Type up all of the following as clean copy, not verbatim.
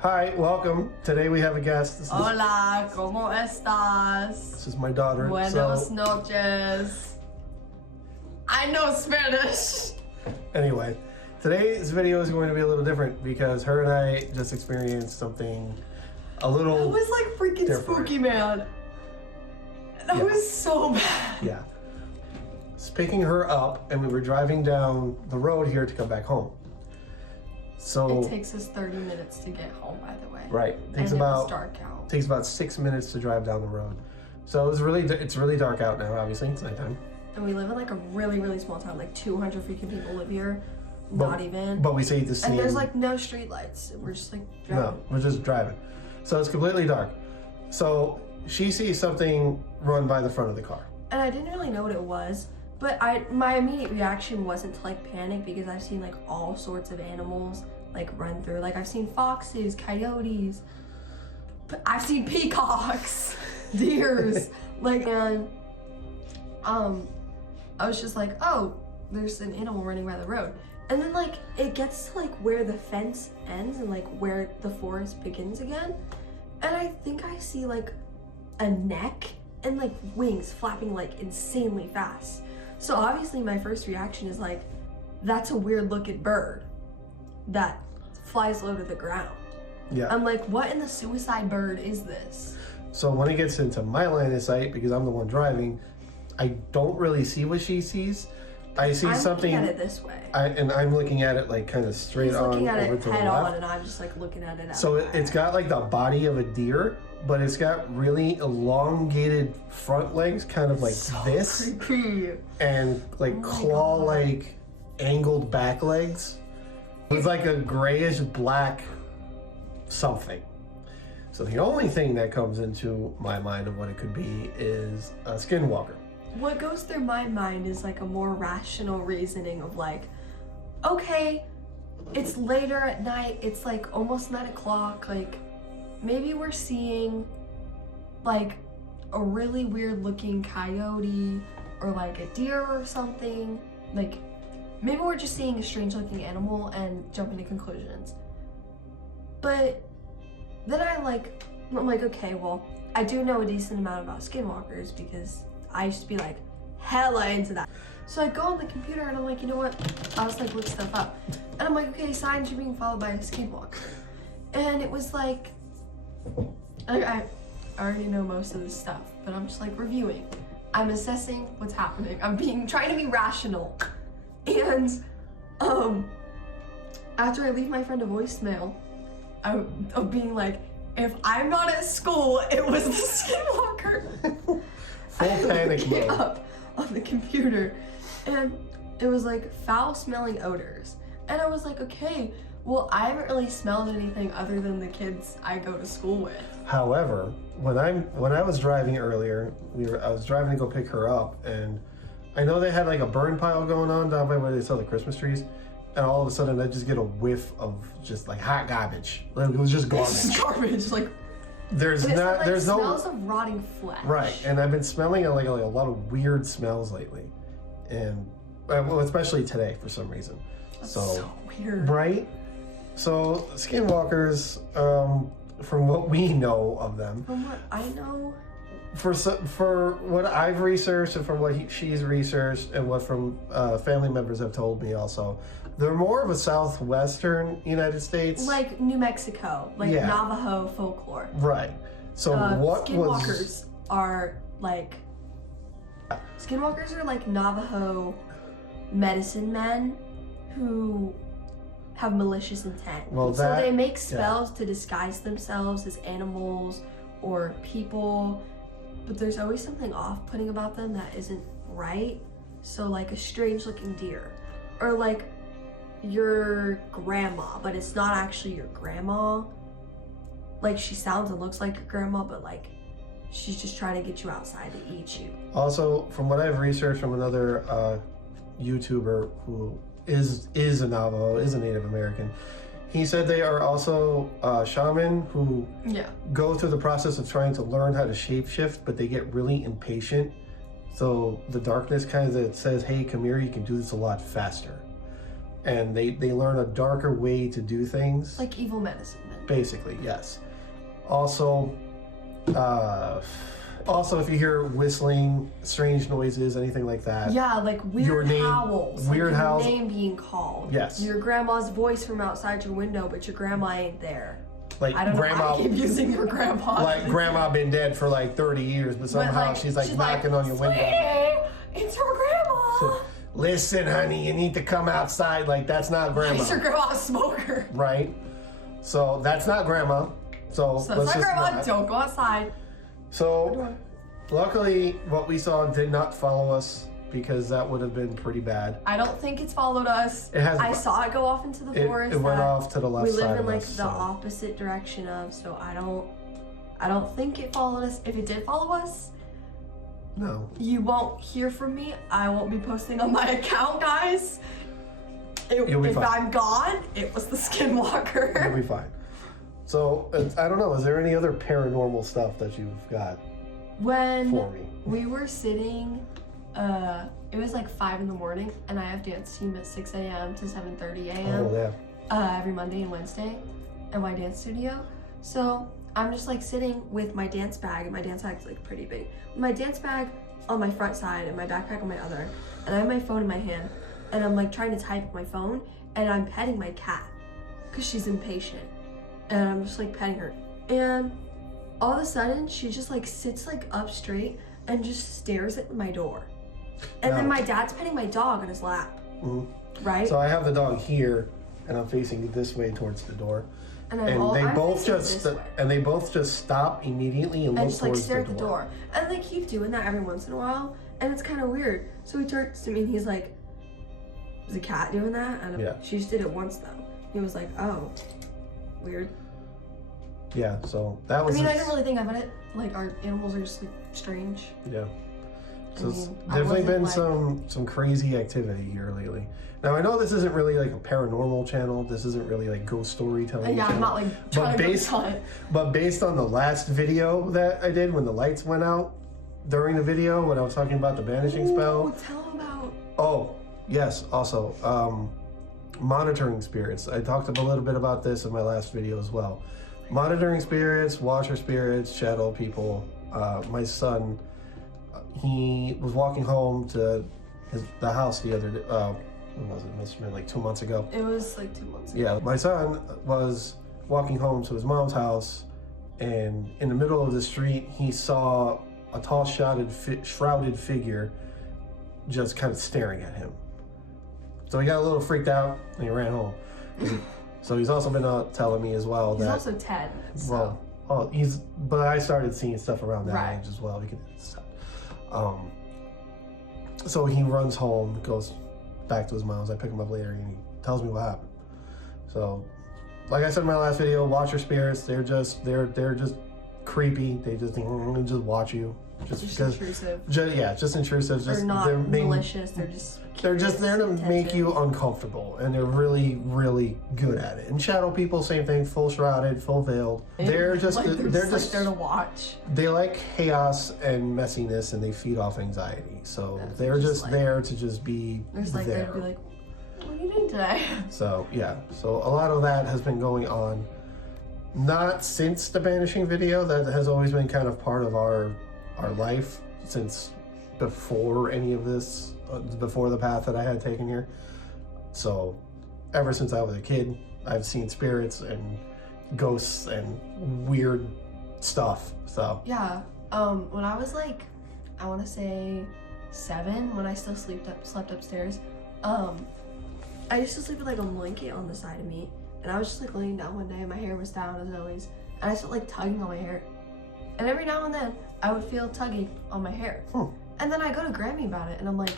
Hi, welcome. Today we have a guest. Hola, ¿cómo estás? This is my daughter. Buenos noches. I know Spanish. Anyway, today's video is going to be a little different because her and I just experienced something a little. That was like freaking different. spooky, man. That was so bad. Yeah. It's picking her up, and we were driving down the road here to come back home. So It takes us 30 minutes to get home, by the way. right, And it was dark out. takes about 6 minutes to drive down the road. So it's really dark out now. Obviously, it's nighttime. And we live in like a really, really small town. Like 200 freaking people live here. Not even. But we see the scene. And there's like no street lights. We're just like driving. No, we're just driving. So it's completely dark. So she sees something run by the front of the car. And I didn't really know what it was, but my immediate reaction wasn't to like panic because I've seen like all sorts of animals like run through. Like I've seen foxes, coyotes, but I've seen peacocks, deers, like, and I was just like, oh, there's an animal running by the road. And then like it gets to like where the fence ends and like where the forest begins again. And I think I see like a neck and like wings flapping like insanely fast. So obviously my first reaction is like, that's a weird looking bird that flies low to the ground. Yeah. I'm like, what in the suicide bird is this? So when it gets into my line of sight, because I'm the one driving, I don't really see what she sees. I see I'm something. looking at it this way. I'm looking at it like kind of straight He's on looking at over it to the head on, left. and I'm just like looking at it. So it's got like the body of a deer, but it's got really elongated front legs, kind of like this, creepy. and like Oh my claw-like angled back legs. It's like a grayish black something. So the only thing that comes into my mind of what it could be is a skinwalker. What goes through my mind is like a more rational reasoning of like, okay, it's later at night, it's like almost 9 o'clock, like maybe we're seeing like a really weird looking coyote or like a deer or something. Like maybe we're just seeing a strange looking animal and jumping to conclusions. But then I'm like, okay, well, I do know a decent amount about skinwalkers because I used to be like hella into that. So I go on the computer and I'm like, you know what? I was like, look stuff up. And I'm like, okay, signs are being followed by a skinwalker. And it was like, I already know most of this stuff, but I'm just like reviewing. I'm assessing what's happening. I'm trying to be rational. And after I leave my friend a voicemail, of being like, if I'm not at school, it was the skinwalker. Full panic mode. Up on the computer, and it was like foul smelling odors. And I was like, okay, well, I haven't really smelled anything other than the kids I go to school with. However, when I was driving earlier, I was driving to go pick her up, and I know they had like a burn pile going on down by where they sell the Christmas trees, and all of a sudden I just get a whiff of just like hot garbage. Like it was just garbage. Garbage, like There's and it not, smelled like there's no smells of rotting flesh. right, and I've been smelling like a lot of weird smells lately, and well, especially today for some reason. That's so weird. Right? So skinwalkers, from what we know of them, From what I know, for what I've researched and from what she's researched and what from family members have told me also, they're more of a southwestern United States. like New Mexico, like Yeah. Navajo folklore. Right. So what Skinwalkers are like Navajo medicine men who have malicious intent. Well, so that- they make spells to disguise themselves as animals or people, but there's always something off-putting about them that isn't right. So like a strange looking deer, or like your grandma, but it's not actually your grandma. Like she sounds and looks like your grandma, but like she's just trying to get you outside to eat you. Also, from what I've researched from another YouTuber who is a Navajo, is a Native American, he said they are also shaman who go through the process of trying to learn how to shapeshift, but they get really impatient. So the darkness kind of says, hey, come here, you can do this a lot faster. And they learn a darker way to do things. Like evil medicine men. Basically, yes. Also, if you hear whistling, strange noises, anything like that. Yeah, like weird howls. Weird like howls. Your name being called. Yes. Your grandma's voice from outside your window, but your grandma ain't there. Like I don't know why I keep using your grandpa. Like grandma been dead for like 30 years, but somehow she's knocking on your window. It's your grandma. So, listen, honey, you need to come outside. Like, that's not grandma. It's your grandma a smoker. Right? So that's not grandma. So that's not grandma. Don't go outside. So luckily what we saw did not follow us, because that would have been pretty bad. I don't think it's followed us. I saw it go off into the forest. It went off to the left side. We live in like the opposite direction of, so I don't think it followed us. If it did follow us, no. You won't hear from me. I won't be posting on my account, guys. If I'm gone, it was the Skinwalker. You'll be fine. So, I don't know, is there any other paranormal stuff that you've got for me? We were sitting, it was like 5 in the morning, and I have dance team at 6 a.m. to 7:30 a.m. Oh, yeah. Every Monday and Wednesday at my dance studio. So I'm just like sitting with my dance bag, and my dance bag's like pretty big. My dance bag on my front side and my backpack on my other, and I have my phone in my hand, and I'm like trying to type with my phone, and I'm petting my cat because she's impatient, and I'm just like petting her, and all of a sudden she just like sits like up straight and just stares at my door, and then my dad's petting my dog on his lap. Mm-hmm. Right? So I have the dog here, and I'm facing this way towards the door. And they both just stop immediately and look just like towards stare at the door. And they keep doing that every once in a while, and it's kind of weird. So he turns to me and he's like, "Is the cat doing that?" And she just did it once though. He was like, "Oh, weird." Yeah. So that was. I didn't really think about it. Like, our animals are just like strange. Yeah. So it's definitely been some crazy activity here lately. Now I know this isn't really like a paranormal channel. This isn't really like ghost storytelling. Yeah, channel. I'm not like trying to But based on the last video that I did when the lights went out during the video, when I was talking about the banishing spell. Tell them about. Oh yes, also monitoring spirits. I talked a little bit about this in my last video as well. Monitoring spirits, watcher spirits, shadow people. My son. He was walking home to the house the other day. When was it? It must have been like 2 months ago. It was like 2 months ago. Yeah, my son was walking home to his mom's house, and in the middle of the street, he saw a tall, shrouded figure just kind of staring at him. So he got a little freaked out, and he ran home. So he's also been telling me as well that... He's also 10, so... Well, but I started seeing stuff around that age as well. So he runs home, goes back to his mom's. I pick him up later, and he tells me what happened. So, like I said in my last video, watcher spirits, they're just creepy. They just watch you. Just intrusive. Just intrusive. They're not malicious. They're just there to make you uncomfortable, and they're really, really good at it. And shadow people, same thing, full shrouded, full veiled. They're just there to watch. They like chaos and messiness, and they feed off anxiety. So they're just there to just be there. They'd be like, what are you doing today? So so a lot of that has been going on. Not since the banishing video. That has always been kind of part of our life since before any of this. Before the path that I had taken here. So ever since I was a kid, I've seen spirits and ghosts and weird stuff. So yeah, when I was like, I want to say 7, when I still slept upstairs, I used to sleep with like a blanket on the side of me, and I was just like laying down one day and my hair was down as always, and I started like tugging on my hair, and every now and then I would feel tugging on my hair. And then I go to Grammy about it, and I'm like,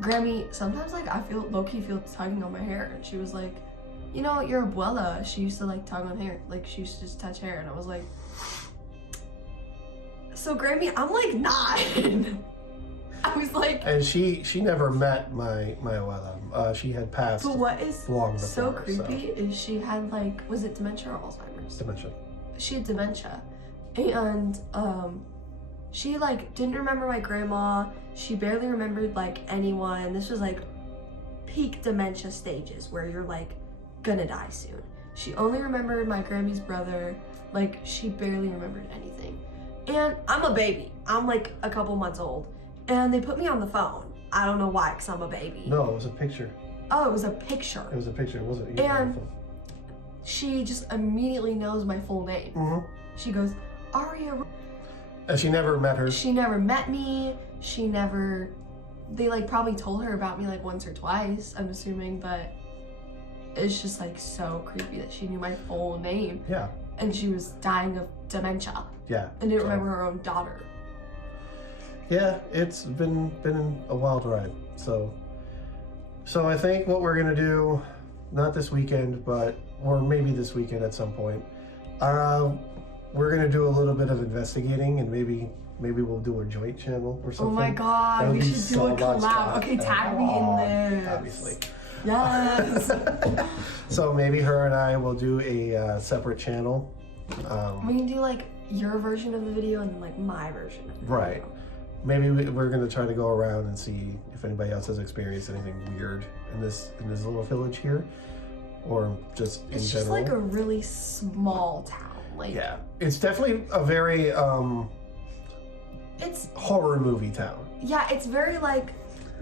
Grammy, sometimes like I low-key feel tugging on my hair. And she was like, you know, your abuela, she used to like tug on hair. Like she used to just touch hair. And I was like, so Grammy, I'm like 9. I was like... And she never met my abuela. She had passed long before. But what is so creepy is she had like, was it dementia or Alzheimer's? Dementia. She had dementia. And she like didn't remember my grandma. She barely remembered like anyone. This was like peak dementia stages where you're like gonna die soon. She only remembered my Grammy's brother. Like, she barely remembered anything. And I'm a baby. I'm like a couple months old. And they put me on the phone. I don't know why, because I'm a baby. No, it was a picture. Oh, it was a picture. It was a picture. It wasn't. And she just immediately knows my full name. Mm-hmm. She goes, Aria. And she never met her. She never met me. She never. They like probably told her about me like once or twice, I'm assuming, but it's just like so creepy that she knew my full name. Yeah. And she was dying of dementia. Yeah. And didn't remember her own daughter. Yeah, it's been a wild ride. So I think what we're gonna do, not this weekend, or maybe this weekend at some point, we're gonna do a little bit of investigating, and maybe we'll do a joint channel or something. Oh my god, we should do a collab. Okay, tag me in this. Obviously. Yes. So maybe her and I will do a separate channel. We can do like your version of the video and then like my version of the video. Right. Maybe we're gonna try to go around and see if anybody else has experienced anything weird in this little village here, or just in general. It's just like a really small town. Like, yeah, it's definitely a very it's horror movie town. Yeah, it's very like,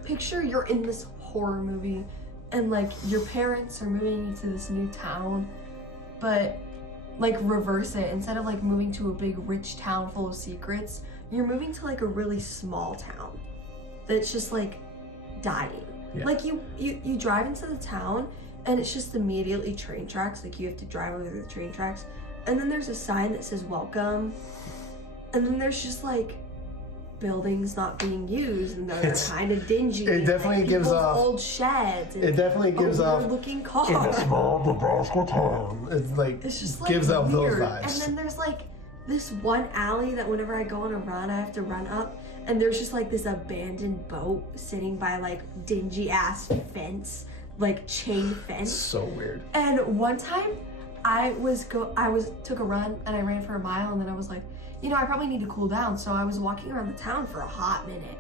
picture you're in this horror movie and like your parents are moving you to this new town, but like reverse it. Instead of like moving to a big rich town full of secrets, you're moving to like a really small town that's just like dying. Yeah. Like you drive into the town and it's just immediately train tracks. Like you have to drive over the train tracks, and then there's a sign that says welcome, and then there's just like buildings not being used, and they're kind of dingy. It definitely like, gives off old sheds. And it definitely gives off looking cars. In a small Nebraska town. It's just like gives off those vibes. And then there's like this one alley that whenever I go on a run, I have to run up, and there's just like this abandoned boat sitting by like dingy ass fence, like chain fence. So weird. And one time, I took a run and I ran for a mile, and then I was like, you know, I probably need to cool down. So I was walking around the town for a hot minute,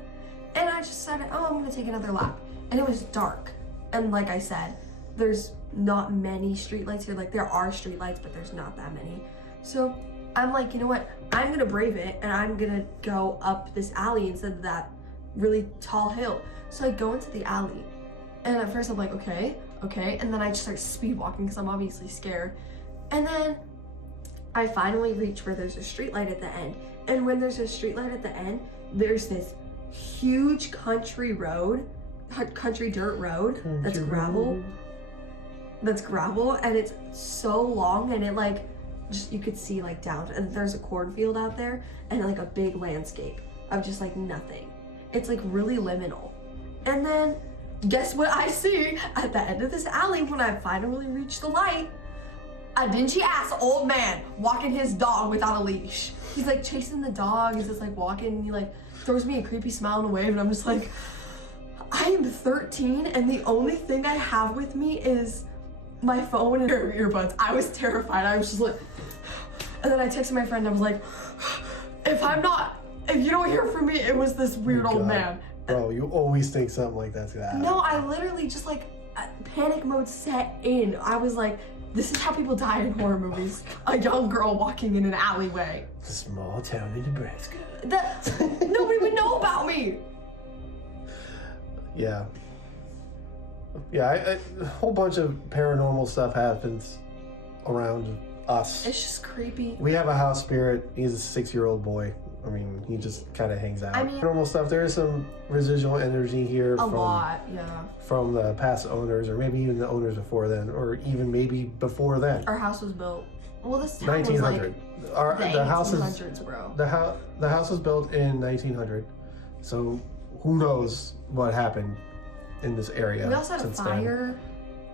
and I just decided, oh, I'm gonna take another lap. And it was dark, and like I said, there's not many streetlights here. Like there are streetlights, but there's not that many. So I'm like, you know what? I'm gonna brave it, and I'm gonna go up this alley instead of that really tall hill. So I go into the alley, and at first I'm like, okay, and then I just start speed walking because I'm obviously scared. And then I finally reach where there's a streetlight at the end. And when there's a streetlight at the end, there's this huge country dirt road that's gravel. That's gravel, and it's so long, and it like just you could see like down, and there's a cornfield out there, and like a big landscape of just like nothing. It's like really liminal. And then guess what I see at the end of this alley when I finally reach the light? A dingy ass old man walking his dog without a leash. He's like chasing the dog. He's just like walking, and he like throws me a creepy smile and a wave, and I'm just like, I am 13, and the only thing I have with me is my phone and earbuds. I was terrified. I was just like, and then I texted my friend. I was like, if you don't hear from me, it was this weird old man. Bro, you always think something like that's gonna happen. No, I literally just like panic mode set in. I was like, this is how people die in horror movies. A young girl walking in an alleyway. Small town in Nebraska. Nobody would know about me. Yeah. Yeah, a whole bunch of paranormal stuff happens around us. It's just creepy. We have a house spirit. He's a 6-year-old boy. I mean, he just kind of hangs out. I mean, paranormal stuff. There is some residual energy here. A lot, yeah. From the past owners, or maybe even the owners before then, or even maybe before then. Our house was built. Well, this town 1900. Was like the house 1800s, bro. The house was built in 1900. So who knows what happened in this area? We also had a fire. Then.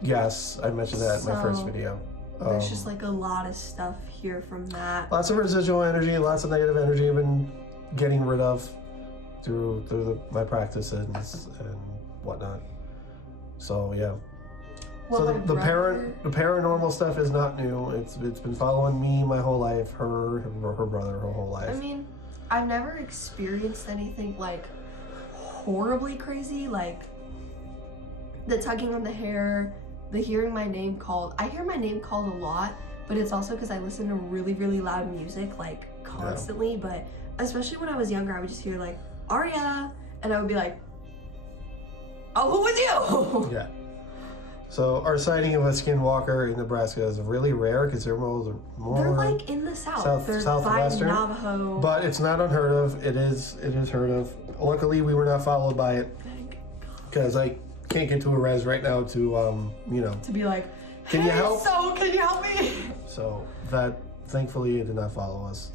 Yes, I mentioned that in my first video. There's just like a lot of stuff here from that. Lots of residual energy, lots of negative energy I've been getting rid of through my practices and whatnot. So yeah. Well, so the paranormal stuff is not new. It's been following me my whole life, her brother her whole life. I mean, I've never experienced anything like horribly crazy, like the tugging on the hair, the hearing my name called. I hear my name called a lot, but it's also because I listen to really, really loud music, like, constantly. But especially when I was younger, I would just hear, like, Aria, and I would be like, oh, who was you? Yeah. So our sighting of a skinwalker in Nebraska is really rare because they're more. They're like in the south. They're southwestern, by Navajo. But it's not unheard of. It is heard of. Luckily, we were not followed by it because I can't get to a res right now to to be like, hey, can you help? So can you help me? So that thankfully it did not follow us.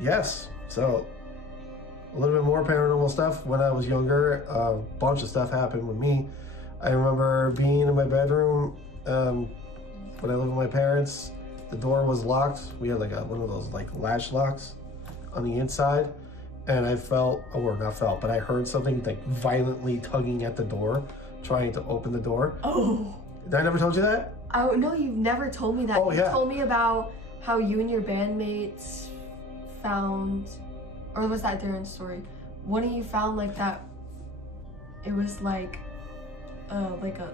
Yes. So a little bit more paranormal stuff. When I was younger, a bunch of stuff happened with me. I remember being in my bedroom when I lived with my parents. The door was locked. We had like one of those like latch locks on the inside, and I heard something like violently tugging at the door, trying to open the door. Oh. Did I never told you that? Oh no, you've never told me that. Oh, you told me about how you and your bandmates found, or was that Darren's story? One of you found like that. It was like a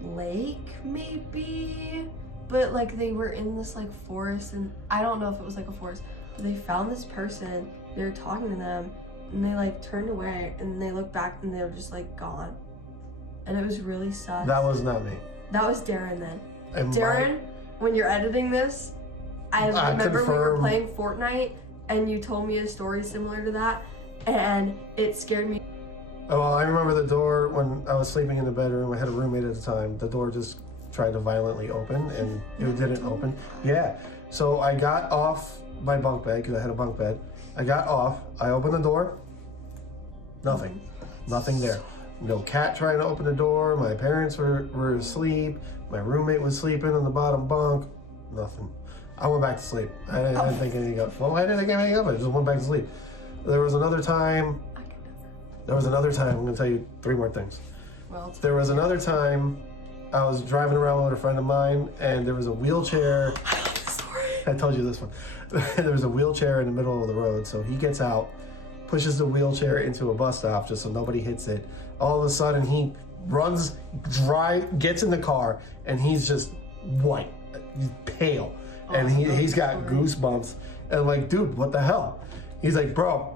lake maybe, but like they were in this like forest, and I don't know if it was like a forest, but they found this person. They were talking to them, and they like turned away, and they looked back, and they were just like gone, and it was really sus. That was not me. That was Darren then. And Darren, when you're editing this, I remember we were playing Fortnite, and you told me a story similar to that, and it scared me. Oh, well, I remember the door when I was sleeping in the bedroom. I had a roommate at the time. The door just tried to violently open, and it didn't open. Yeah. So I got off my bunk bed, because I had a bunk bed. I got off. I opened the door. Nothing. Nothing there. No cat trying to open the door. My parents were asleep. My roommate was sleeping on the bottom bunk. Nothing. I went back to sleep. I didn't think anything of it. Well, I didn't think anything of it. I just went back to sleep. There was another time. I'm going to tell you 3 more things. Well, there was another time I was driving around with a friend of mine, and there was a wheelchair. I love this story. I told you this one. There was a wheelchair in the middle of the road, so he gets out, pushes the wheelchair into a bus stop just so nobody hits it. All of a sudden, he runs, gets in the car, and he's just white. He's pale. And he's got goosebumps. And I'm like, dude, what the hell? He's like, bro,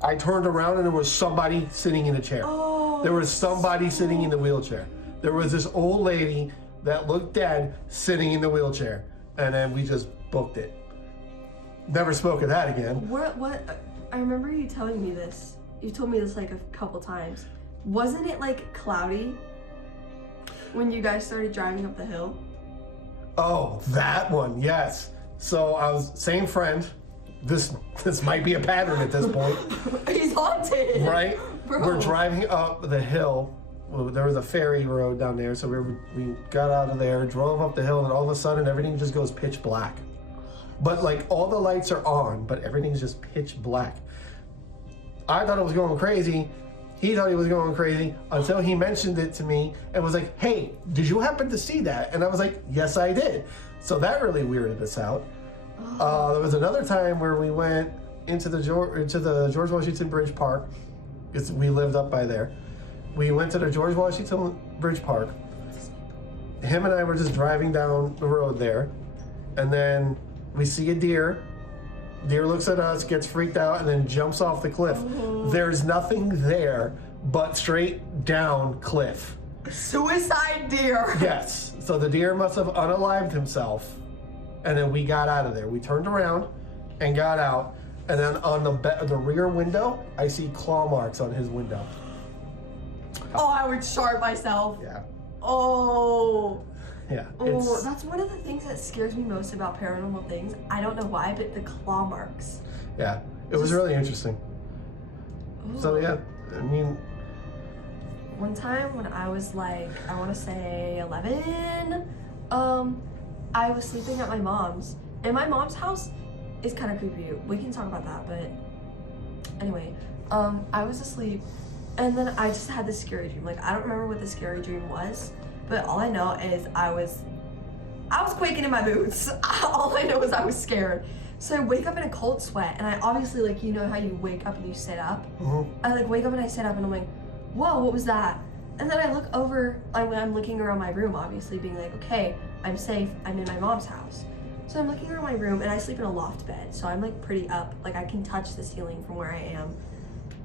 I turned around and there was somebody sitting in a chair. Oh, there was somebody sitting in the wheelchair. There was this old lady that looked dead sitting in the wheelchair. And then we just booked it. Never spoke of that again. What? I remember you telling me this. You told me this like a couple times. Wasn't it like cloudy when you guys started driving up the hill? Oh, that one, yes. So I was, same friend. This might be a pattern at this point. He's haunted. Right? Bro. We're driving up the hill. Well, there was a ferry road down there, so we got out of there, drove up the hill, and all of a sudden everything just goes pitch black. But like all the lights are on, but everything's just pitch black. I thought it was going crazy. He thought he was going crazy until he mentioned it to me and was like, hey, did you happen to see that? And I was like, yes, I did. So that really weirded us out. There was another time where we went into the George Washington Bridge Park. We lived up by there. We went to the George Washington Bridge Park. Him and I were just driving down the road there, and then we see a deer. Deer looks at us, gets freaked out, and then jumps off the cliff. Oh. There's nothing there but straight down cliff. Suicide deer. Yes. So the deer must have unalived himself. And then we got out of there. We turned around and got out. And then on the rear window, I see claw marks on his window. Oh, I would shart myself. Yeah. Oh. Yeah. Oh, that's one of the things that scares me most about paranormal things. I don't know why, but the claw marks. Yeah. It was really interesting. Ooh. So yeah, I mean. One time when I was like, I want to say 11, I was sleeping at my mom's. And my mom's house is kind of creepy. We can talk about that, but anyway, I was asleep, and then I just had this scary dream. Like, I don't remember what the scary dream was, but all I know is I was quaking in my boots. All I know is I was scared. So I wake up in a cold sweat, and I obviously, like, you know how you wake up and you sit up? Mm-hmm. I, like, wake up and I sit up, and I'm like, whoa, what was that? And then I look over, I'm looking around my room, obviously, being like, okay, I'm safe, I'm in my mom's house. So I'm looking around my room, and I sleep in a loft bed, so I'm like pretty up, like I can touch the ceiling from where I am.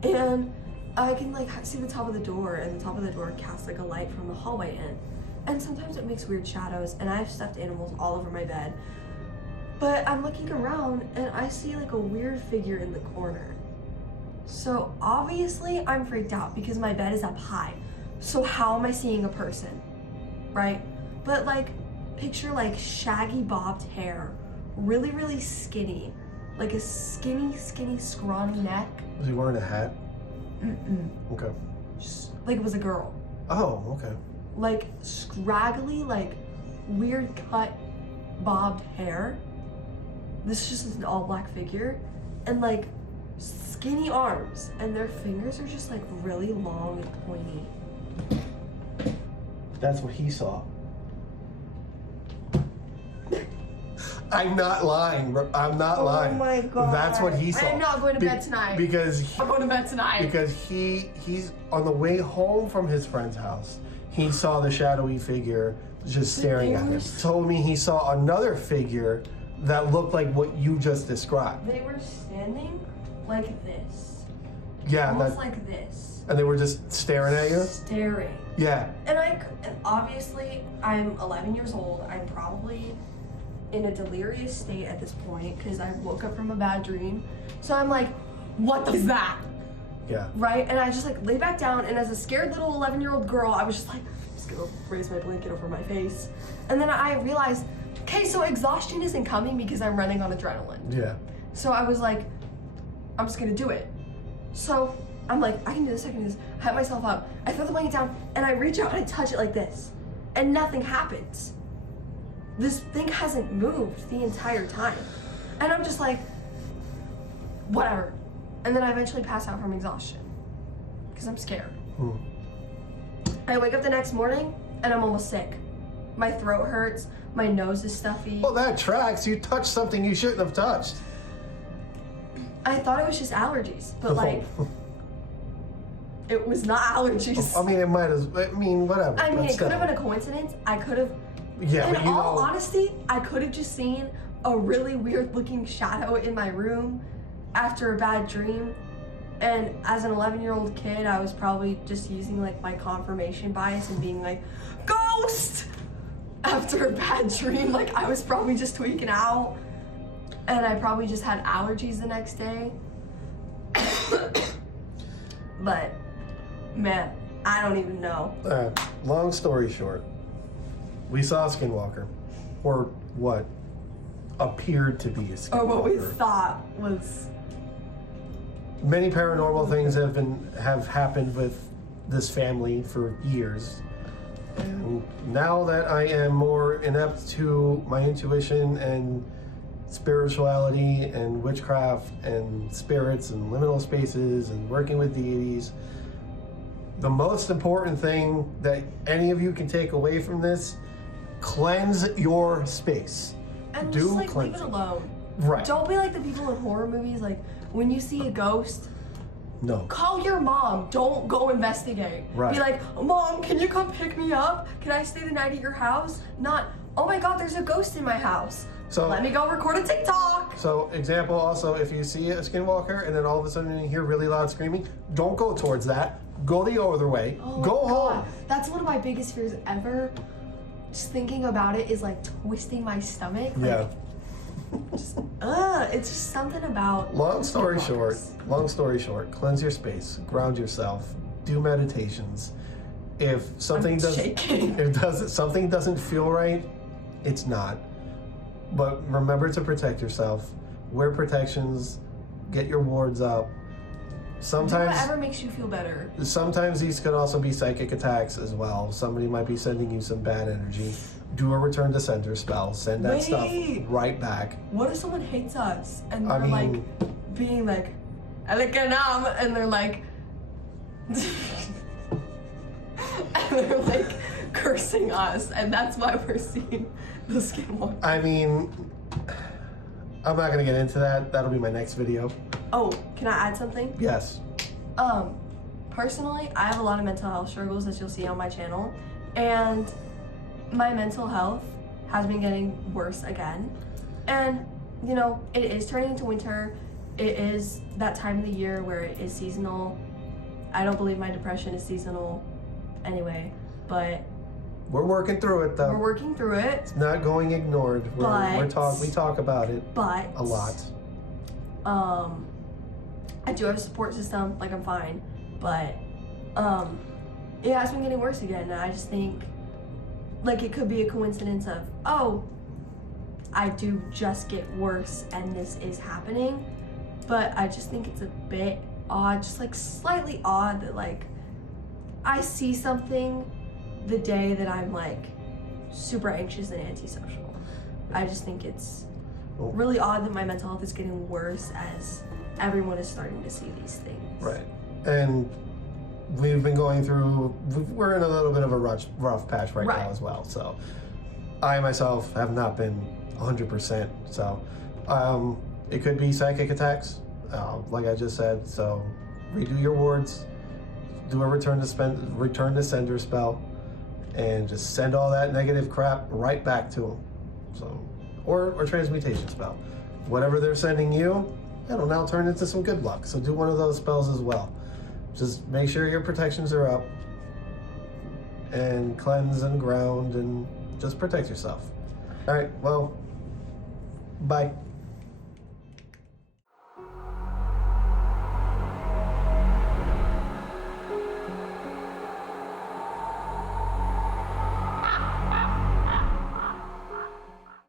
And I can like see the top of the door, and the top of the door casts like a light from the hallway in. And sometimes it makes weird shadows, and I have stuffed animals all over my bed. But I'm looking around, and I see like a weird figure in the corner. So obviously I'm freaked out because my bed is up high. So how am I seeing a person, right? But like, picture like shaggy bobbed hair, really, really skinny, like a skinny, scrawny neck. Was he wearing a hat? Mm-mm. Okay. Just like it was a girl. Oh, okay. Like scraggly, like weird cut, bobbed hair. This just is an all black figure, and like skinny arms, and their fingers are just like really long and pointy. That's what he saw. I'm not lying. I'm not lying. Oh my god. That's what he saw. I'm not going to bed tonight. I'm going to bed tonight. Because he's on the way home from his friend's house. He saw the shadowy figure just staring at him. Told me he saw another figure that looked like what you just described. They were standing like this. Yeah, almost like this. And they were just staring at you? Staring. Yeah. And obviously, I'm 11 years old. I'm probably in a delirious state at this point because I woke up from a bad dream. So I'm like, what is that? Yeah. Right? And I just like lay back down, and as a scared little 11-year-old girl, I was just like, I'm just gonna raise my blanket over my face. And then I realized, okay, so exhaustion isn't coming because I'm running on adrenaline. Yeah. So I was like, I'm just gonna do it. So I'm like, I can do this, I can do this. I hype myself up. I throw the blanket down, and I reach out and I touch it like this. And nothing happens. This thing hasn't moved the entire time. And I'm just like, whatever. And then I eventually pass out from exhaustion because I'm scared. I wake up the next morning and I'm almost sick. My throat hurts, my nose is stuffy. Well, that tracks. You touched something you shouldn't have touched. I thought it was just allergies, but like, it was not allergies. I mean, it might as, I mean, whatever. I mean, it could have been a coincidence. I could have, yeah, in but you all know, honesty, I could have just seen a really weird looking shadow in my room after a bad dream. And as an 11-year-old kid, I was probably just using like my confirmation bias and being like, ghost! After a bad dream, like I was probably just tweaking out. And I probably just had allergies the next day. But, man, I don't even know. Long story short, we saw a skinwalker. Or what appeared to be a skinwalker. Or what we thought was... Many paranormal things have happened with this family for years. And now that I am more inept to my intuition and spirituality and witchcraft and spirits and liminal spaces and working with deities, the most important thing that any of you can take away from this, cleanse your space. And just like leave it alone. Right. Don't be like the people in horror movies, like when you see a ghost, no. Call your mom. Don't go investigate. Right. Be like, Mom, can you come pick me up? Can I stay the night at your house? Not, oh my God, there's a ghost in my house. So let me go record a TikTok. So example also, if you see a skinwalker and then all of a sudden you hear really loud screaming, don't go towards that. Go the other way. Oh go home. God. That's one of my biggest fears ever. Just thinking about it is like twisting my stomach. Like, yeah. It's just something about. Long story short, cleanse your space, ground yourself, do meditations. If something something doesn't feel right, it's not. But remember to protect yourself. Wear protections. Get your wards up. Sometimes do whatever makes you feel better. Sometimes these could also be psychic attacks as well. Somebody might be sending you some bad energy. Do a return to center spell. Send that stuff right back. What if someone hates us and they're like being like, Alikanam, and they're like, and they're like cursing us, and that's why we're seeing the skinwalker. I mean, I'm not gonna get into that. That'll be my next video. Oh, can I add something? Yes. personally, I have a lot of mental health struggles, as you'll see on my channel, and my mental health has been getting worse again. And, you know, it is turning into winter. It is that time of the year where it is seasonal. I don't believe my depression is seasonal anyway, but we're working through it, though. we're working through it. It's not going ignored. We talk about it But a lot. I do have a support system, like I'm fine, but it has been getting worse again, and I just think like it could be a coincidence of, oh, I do just get worse and this is happening, but I just think it's a bit odd, just like slightly odd that like I see something the day that I'm like super anxious and antisocial. I just think it's really odd that my mental health is getting worse as everyone is starting to see these things. Right. And we've been going through, we're in a little bit of a rough patch right now as well. So I myself have not been 100%. So it could be psychic attacks, like I just said. So redo your wards, do a return to sender spell, and just send all that negative crap right back to them. So, or transmutation spell. Whatever they're sending you, it'll now turn into some good luck. So do one of those spells as well. Just make sure your protections are up, and cleanse and ground, and just protect yourself. All right, well, bye.